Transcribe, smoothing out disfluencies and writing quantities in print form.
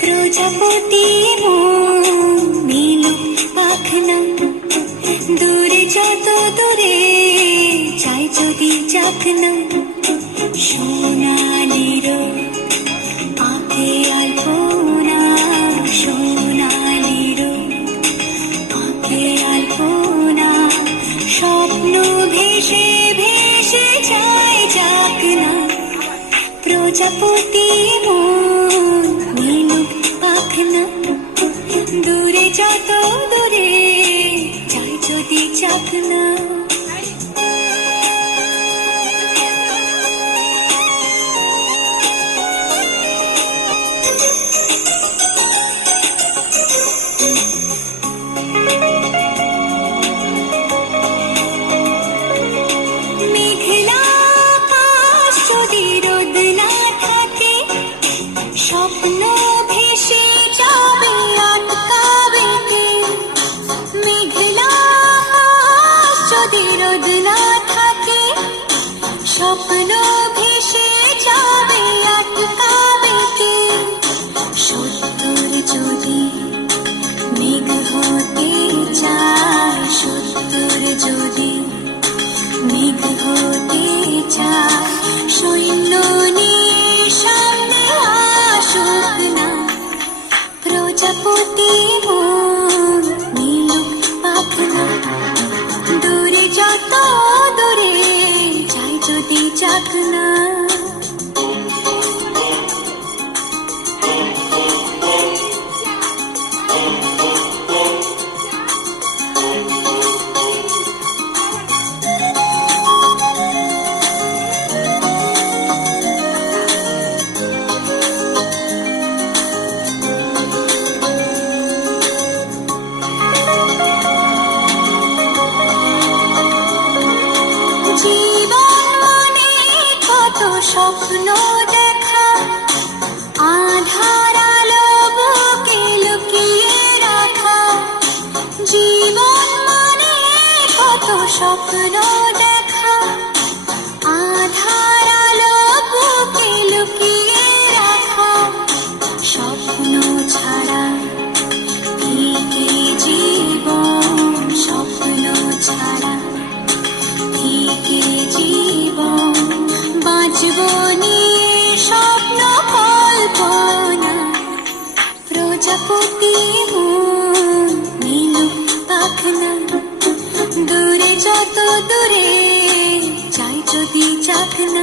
প্রজাপতি নীল পাখনা দূরে যত দূরে চাই যদি চাকনা সোনালির আঁকে আলপনা সোনালির আঁকে আলপনা স্বপ্ন ভেসে ভেসে যায় চাকনা প্রজাপতি নীল পাখনা দূরে যত দূরে চাই যদি চাকনা মেঘলা আকাশ যদি রোদ না থাকে স্বপ্ন ভেসে যাবে আটকাবে কে মেঘলা আকাশ যদি রোদ না থাকে স্বপ্ন ভেসে যাবে আটকাবে কে সত্তর যদি মেঘ হতে চায় সত্তর যদি মেঘ হতে চায় সৈন্য নিয়ে সামনে আসুক না প্রজাপতি নীল পাখনা দূরে যত দূরে চাই যদি চাকনা জীবন মানে কত স্বপ্ন দেখা আধার আলো বুকে লুকিয়ে রাখা জীবন মানে কত স্বপ্ন দেখা আধার আলো বুকে লুকিয়ে রাখা স্বপ্ন ছাড়া ফিকে জীবন স্বপ্ন ছাড়া ফিকে জীবন বাঁচব নিয়ে স্বপ্ন কল্পনা প্রজাপতি নীল পাখনা দূরে যত দূরে চাই যদি চাকনা